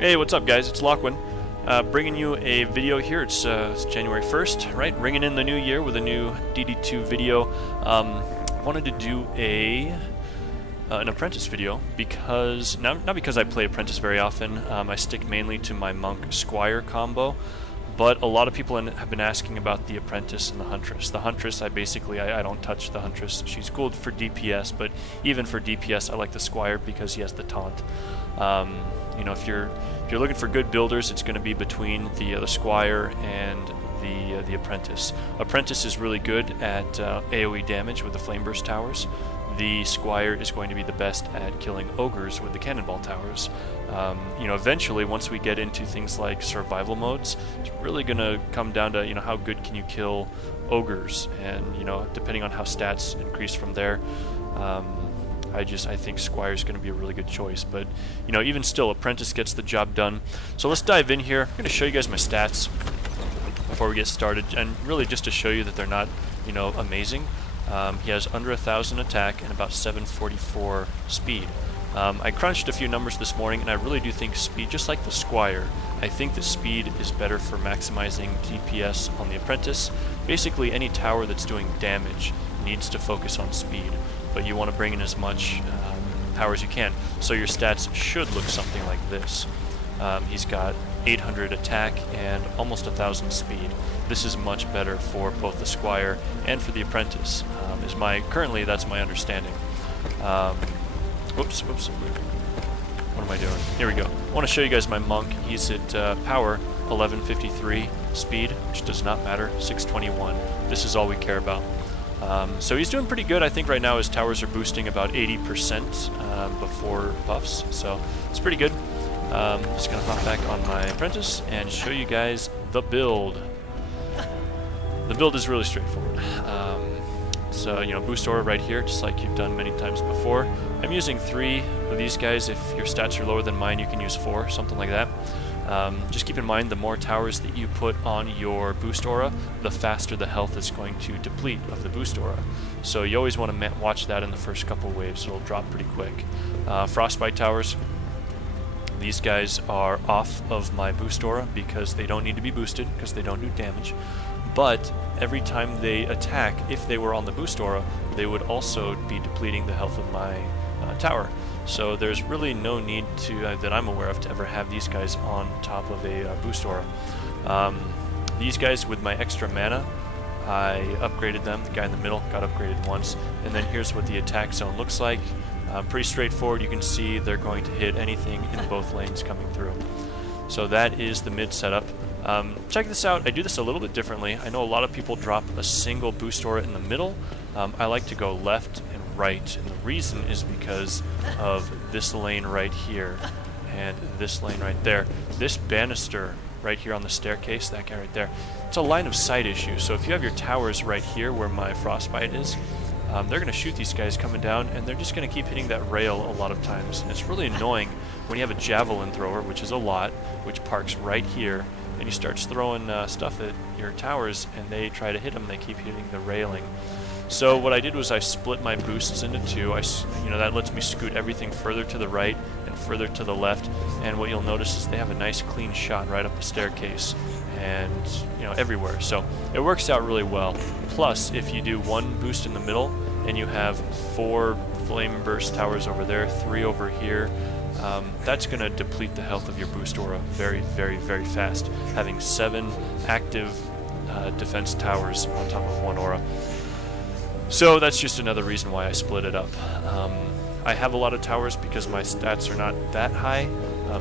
Hey, what's up guys? It's Lachlan, bringing you a video here. It's January 1st, right? Ringing in the new year with a new DD2 video. Wanted to do an Apprentice video because, not because I play Apprentice very often, I stick mainly to my Monk Squire combo, but a lot of people have been asking about the Apprentice and the Huntress. The Huntress, I don't touch the Huntress. She's cool for DPS, but even for DPS I like the Squire because he has the taunt. You know, if you're looking for good builders, it's going to be between the Squire and the Apprentice. Apprentice is really good at AoE damage with the Flame Burst towers. The Squire is going to be the best at killing ogres with the Cannonball towers. You know, eventually, once we get into things like survival modes, it's really going to come down to, you know, how good can you kill ogres, and, you know, depending on how stats increase from there. I think Squire is going to be a really good choice, but, you know, even still, Apprentice gets the job done. So let's dive in here. I'm going to show you guys my stats before we get started, and really just to show you that they're not, you know, amazing. He has under 1,000 attack and about 744 speed. I crunched a few numbers this morning, and I really do think speed, just like the Squire, I think that speed is better for maximizing DPS on the Apprentice. Basically, any tower that's doing damage needs to focus on speed, but you want to bring in as much power as you can. So your stats should look something like this. He's got 800 attack and almost 1,000 speed. This is much better for both the Squire and for the Apprentice. Currently that's my understanding. Whoops. What am I doing? Here we go. I want to show you guys my Monk. He's at power 1153, speed, which does not matter, 621. This is all we care about. So he's doing pretty good. I think right now his towers are boosting about 80% before buffs, so it's pretty good. Just gonna hop back on my Apprentice and show you guys the build. The build is really straightforward. So, you know, boost aura right here, just like you've done many times before. I'm using 3 of these guys. If your stats are lower than mine, you can use 4, something like that. Just keep in mind, the more towers that you put on your boost aura, the faster the health is going to deplete of the boost aura. So you always want to watch that in the first couple waves. It'll drop pretty quick. Frostbite towers. These guys are off of my boost aura because they don't need to be boosted, because they don't do damage. But every time they attack, if they were on the boost aura, they would also be depleting the health of my tower. So there's really no need to, that I'm aware of, to ever have these guys on top of a boost aura. These guys, with my extra mana, I upgraded them. The guy in the middle got upgraded once. And then here's what the attack zone looks like. Pretty straightforward. You can see they're going to hit anything in both lanes coming through. So that is the mid setup. Check this out. I do this a little bit differently. I know a lot of people drop a single boost aura in the middle. I like to go left and right, and the reason is because of this lane right here and this lane right there. This banister right here on the staircase, that guy right there, it's a line of sight issue. So if you have your towers right here where my frostbite is, they're going to shoot these guys coming down, and they're just going to keep hitting that rail a lot of times. And it's really annoying when you have a javelin thrower, which is a lot, which parks right here, and he starts throwing stuff at your towers, and they try to hit them, they keep hitting the railing. So what I did was I split my boosts into 2. You know, that lets me scoot everything further to the right and further to the left, and what you'll notice is they have a nice clean shot right up the staircase and, you know, everywhere. So it works out really well. Plus, if you do 1 boost in the middle and you have 4 flame burst towers over there, 3 over here, that's going to deplete the health of your boost aura very, very, very fast, having 7 active defense towers on top of 1 aura. So that's just another reason why I split it up. I have a lot of towers because my stats are not that high.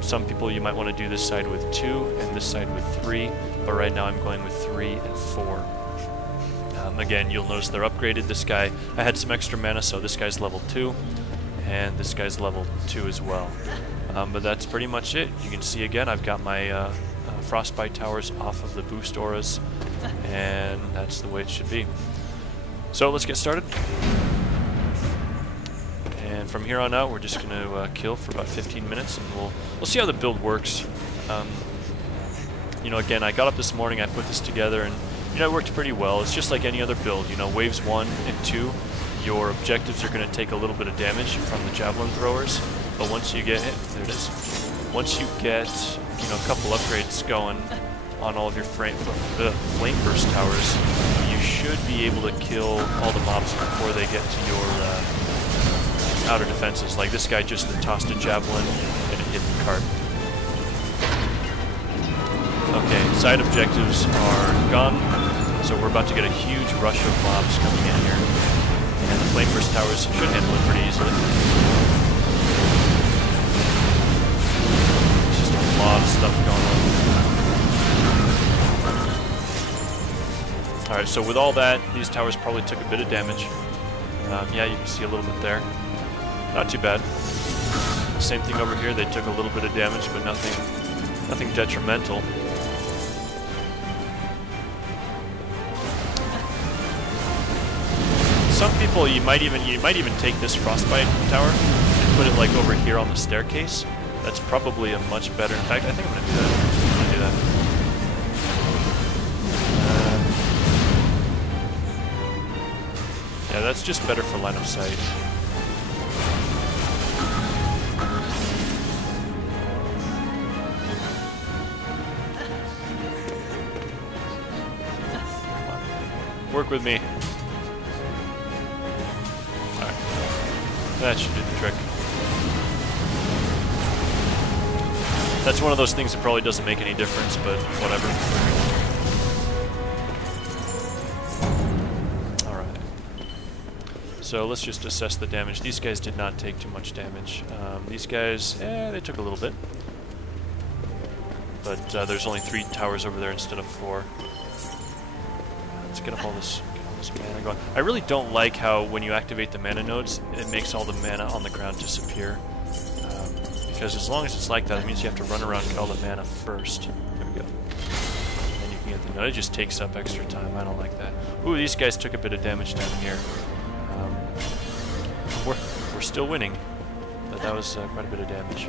Some people, you might want to do this side with 2 and this side with 3, but right now I'm going with 3 and 4. Again, you'll notice they're upgraded. This guy, I had some extra mana, so this guy's level 2, and this guy's level 2 as well. But that's pretty much it. You can see again, I've got my frostbite towers off of the boost auras, and that's the way it should be. So let's get started. And from here on out, we're just going to kill for about 15 minutes, and we'll see how the build works. You know, again, I got up this morning, I put this together, and, you know, it worked pretty well. It's just like any other build. You know, waves 1 and 2, your objectives are going to take a little bit of damage from the javelin throwers, But once you get it, there it is. Once you get, you know, a couple upgrades going on all of your flame burst towers, you should be able to kill all the mobs before they get to your outer defenses. Like this guy just tossed a javelin and it hit the cart. Okay, side objectives are gone, so we're about to get a huge rush of mobs coming in here. And the flame burst towers should handle it pretty easily. It's just a lot of stuff going on. Alright, so with all that, these towers probably took a bit of damage. Yeah, you can see a little bit there. Not too bad. Same thing over here, they took a little bit of damage, but nothing detrimental. Some people, you might even take this frostbite tower and put it like over here on the staircase. That's probably a much better. In fact, I think I'm gonna do that. I'm gonna do that. Yeah, that's just better for line of sight. Work with me. Alright. That should do the trick. That's one of those things that probably doesn't make any difference, but whatever. Alright. So let's just assess the damage. These guys did not take too much damage. These guys, they took a little bit. But there's only 3 towers over there instead of 4. Let's get up all this mana going. I really don't like how when you activate the mana nodes, it makes all the mana on the ground disappear. Because as long as it's like that, it means you have to run around and get all the mana first. There we go. And you can get the node. It just takes up extra time. I don't like that. Ooh, these guys took a bit of damage down here. We're still winning, but that was quite a bit of damage.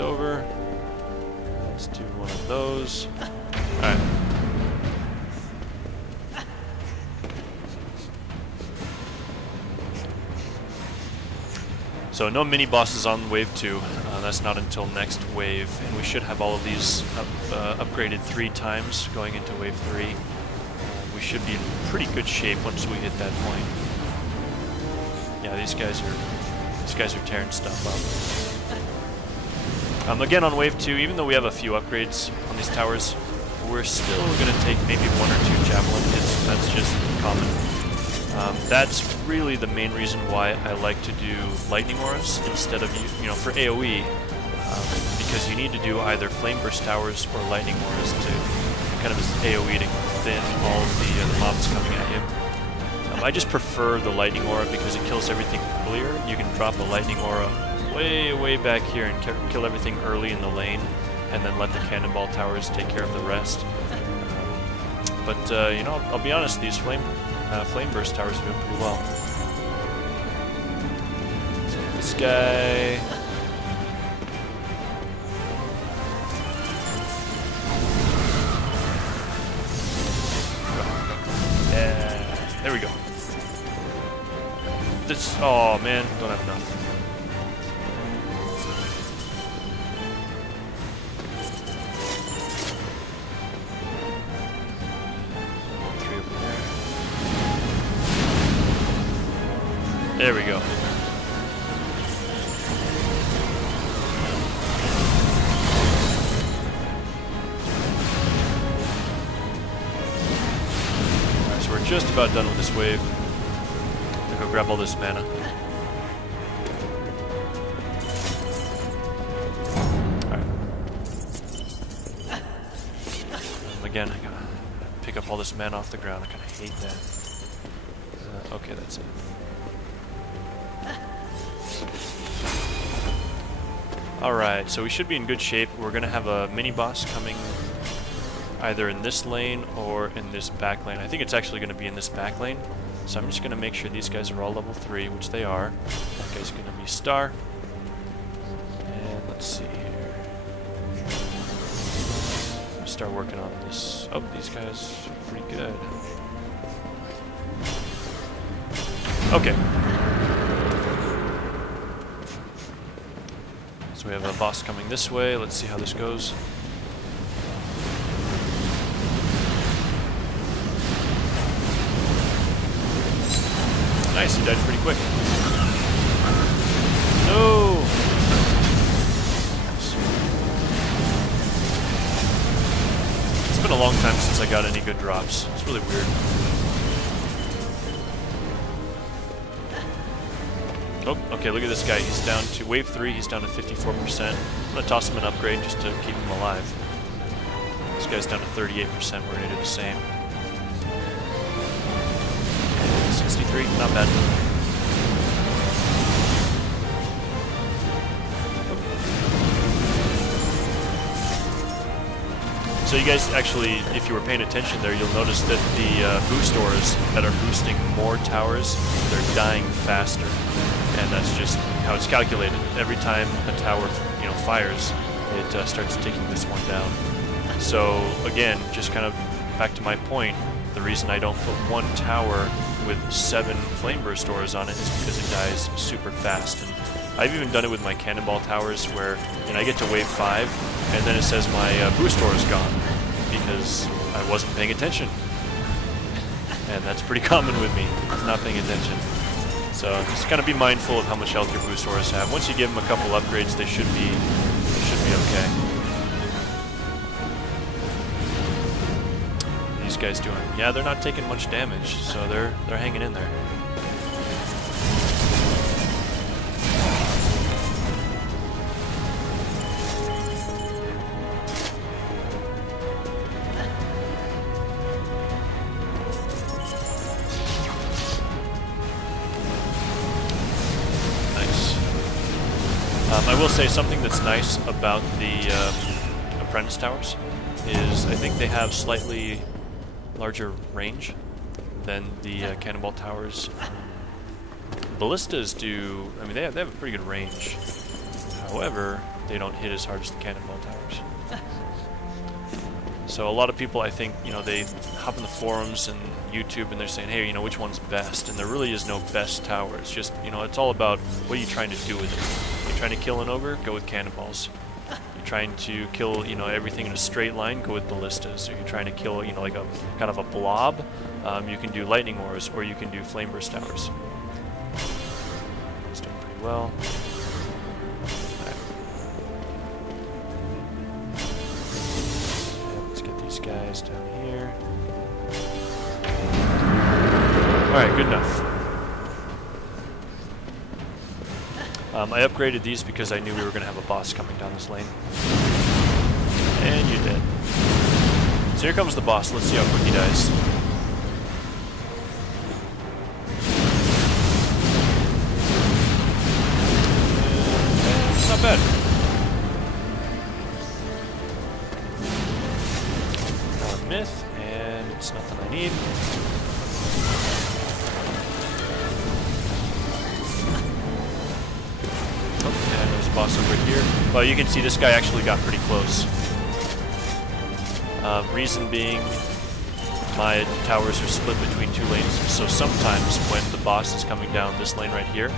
Over. Let's do one of those. Alright. So no mini bosses on wave 2. That's not until next wave, and we should have all of these upgraded 3 times going into wave 3. We should be in pretty good shape once we hit that point. Yeah, these guys are tearing stuff up. Again, on wave 2, even though we have a few upgrades on these towers, we're still going to take maybe 1 or 2 javelin hits. That's just common. That's really the main reason why I like to do lightning auras instead of, you know, for AoE, because you need to do either flame burst towers or lightning auras to kind of AoE to thin all of the mobs coming at you. I just prefer the lightning aura because it kills everything earlier. You can drop a lightning aura way back here and kill everything early in the lane, and then let the cannonball towers take care of the rest. But you know, I'll be honest, these flame burst towers are doing pretty well. So this guy. Yeah, there we go. This. Oh man, don't have enough. There we go. Alright, so we're just about done with this wave. I'm gonna go grab all this mana. Alright. Again, I gotta pick up all this mana off the ground. I kinda hate that. Okay, that's it. Alright, so we should be in good shape. We're going to have a mini-boss coming either in this lane or in this back lane. I think it's actually going to be in this back lane. So I'm just going to make sure these guys are all level 3, which they are. That guy's going to be Star. And let's see here. start working on this. Oh, these guys are pretty good. Okay. So we have a boss coming this way. Let's see how this goes. Nice, he died pretty quick. No! Nice. It's been a long time since I got any good drops. It's really weird. Oh, okay, look at this guy. He's down to wave 3, he's down to 54%. I'm gonna toss him an upgrade just to keep him alive. This guy's down to 38%, we're gonna do the same. 63, not bad. So you guys actually, if you were paying attention there, you'll notice that the boost ores that are boosting more towers, they're dying faster. And that's just how it's calculated. Every time a tower, fires, it starts taking this one down. So again, just kind of back to my point, the reason I don't put one tower with 7 flame burst ores on it is because it dies super fast. And I've even done it with my cannonball towers where I get to wave 5 and then it says my boost ore is gone because I wasn't paying attention. And that's pretty common with me, not paying attention. So just kind of be mindful of how much health your boost ores have. Once you give them a couple upgrades, they should be okay. These guys doing? Yeah, they're not taking much damage, so they're hanging in there. I will say something that's nice about the Apprentice towers is I think they have slightly larger range than the cannonball towers. Ballistas do, I mean, they have a pretty good range. However, they don't hit as hard as the cannonball towers. So a lot of people, I think, they hop in the forums and YouTube and they're saying, hey, which one's best? And there really is no best tower. It's just, it's all about what are you trying to do with it. You're trying to kill an ogre? Go with cannonballs. You're trying to kill, everything in a straight line? Go with ballistas. Or you're trying to kill, like a kind of a blob? You can do lightning ores, or you can do flame burst towers. It's doing pretty well. Guys down here. Alright, good enough. I upgraded these because I knew we were going to have a boss coming down this lane. And you did. So here comes the boss. Let's see how quick he dies. It's not bad. Myth, and it's nothing I need. Oh, and there's a boss over here. Well, you can see this guy actually got pretty close. Reason being, my towers are split between 2 lanes, so sometimes when the boss is coming down this lane right here,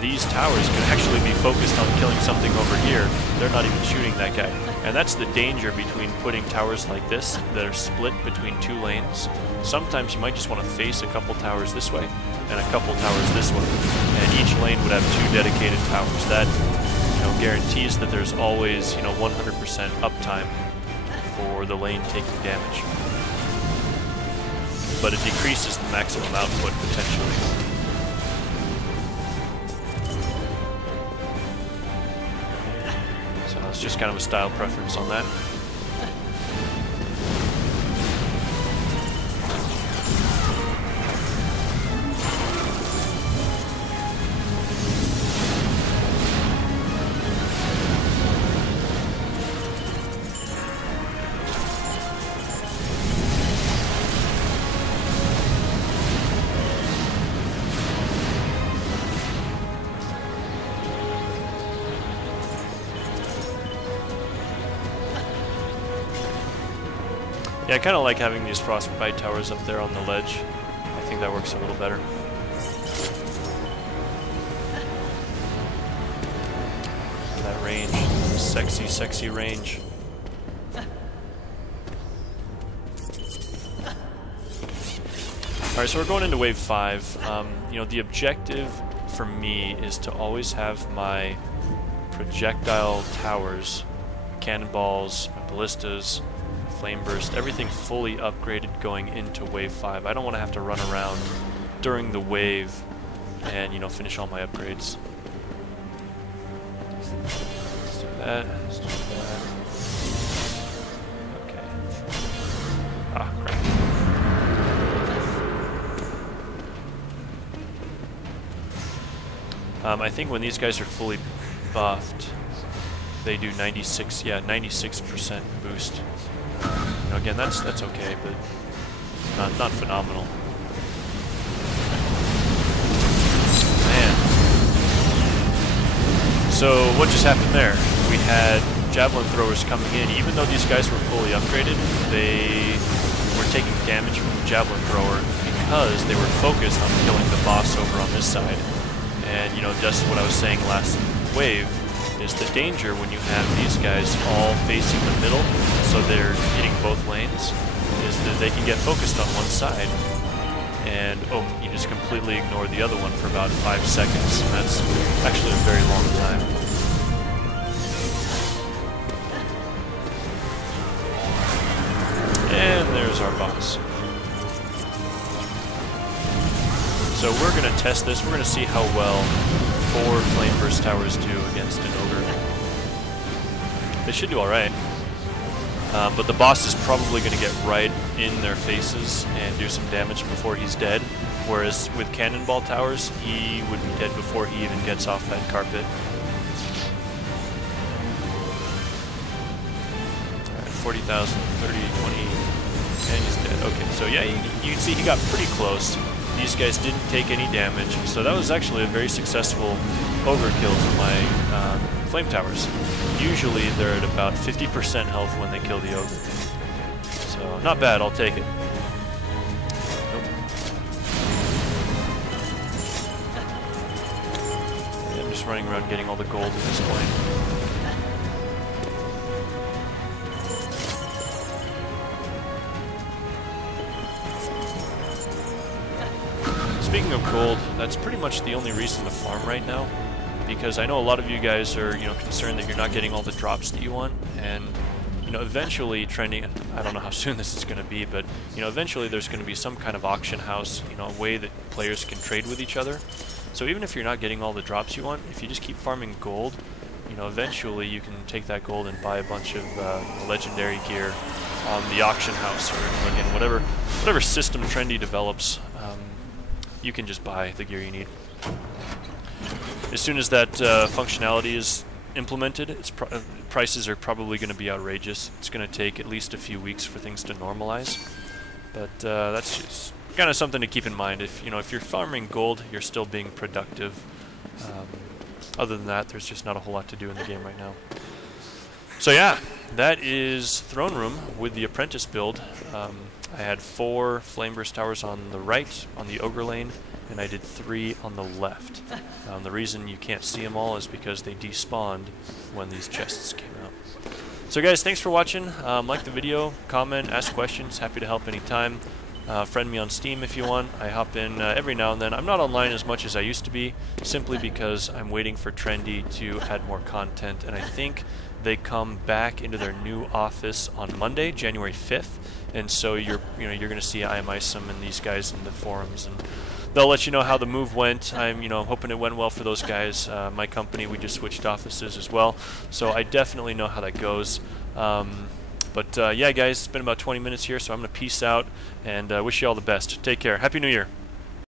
these towers can actually be focused on killing something over here. They're not even shooting that guy. And that's the danger between putting towers like this that are split between 2 lanes. Sometimes you might just want to face a couple towers this way and a couple towers this way. And each lane would have 2 dedicated towers. That guarantees that there's always 100% uptime for the lane taking damage. But it decreases the maximum output potentially. It's just kind of a style preference on that. Yeah, I kind of like having these frostbite towers up there on the ledge. I think that works a little better. That range, sexy, sexy range. Alright, so we're going into wave 5. You know, the objective for me is to always have my projectile towers, cannonballs, my ballistas, flame burst, everything fully upgraded going into wave 5. I don't want to have to run around during the wave and, you know, finish all my upgrades. Let's do that. Let's do that. Okay. Ah, crap. I think when these guys are fully buffed, they do 96% boost. You know, again, that's okay, but not phenomenal. Man. So what just happened there? We had javelin throwers coming in. Even though these guys were fully upgraded, they were taking damage from the javelin thrower because they were focused on killing the boss over on this side. And, you know, just what I was saying last wave is the danger when you have these guys all facing the middle, so they're hitting both lanes, is that they can get focused on one side, and you just completely ignore the other one for about 5 seconds, and that's actually a very long time. And there's our boss. So we're going to test this. We're going to see how well 4 flame burst towers do against an ogre. They should do alright. But the boss is probably going to get right in their faces and do some damage before he's dead. Whereas with cannonball towers, he would be dead before he even gets off that carpet. Alright, 40,000, 30, 20, and he's dead. Okay, so yeah, you can see he got pretty close. These guys didn't take any damage, so that was actually a very successful ogre kill for my flame towers. Usually they're at about 50% health when they kill the ogre. So, not bad, I'll take it. Nope. Yeah, I'm just running around getting all the gold at this point. Speaking of gold, that's pretty much the only reason to farm right now, because I know a lot of you guys are, you know, concerned that you're not getting all the drops that you want, and, you know, eventually trending, I don't know how soon this is going to be, but, you know, eventually there's going to be some kind of auction house, you know, a way that players can trade with each other. So even if you're not getting all the drops you want, if you just keep farming gold, you know, eventually you can take that gold and buy a bunch of legendary gear on the auction house, or, again, whatever system Trendy develops. You can just buy the gear you need. As soon as that functionality is implemented, prices are probably going to be outrageous. It's going to take at least a few weeks for things to normalize, but that's just kind of something to keep in mind. If you're farming gold, you're still being productive. Other than that, there's just not a whole lot to do in the game right now. So yeah, that is Throne Room with the Apprentice build. I had 4 flame burst towers on the right, on the ogre lane, and I did 3 on the left. The reason you can't see them all is because they despawned when these chests came out. So guys, thanks for watching. Like the video, comment, ask questions. Happy to help anytime. Friend me on Steam if you want. I hop in every now and then. I'm not online as much as I used to be, simply because I'm waiting for Trendy to add more content, and I think they come back into their new office on Monday, January 5th. And so you're going to see IamIsum and these guys in the forums, and they'll let you know how the move went. I'm hoping it went well for those guys. My company, we just switched offices as well, so I definitely know how that goes. Yeah, guys, it's been about 20 minutes here, so I'm going to peace out and wish you all the best. Take care. Happy New Year.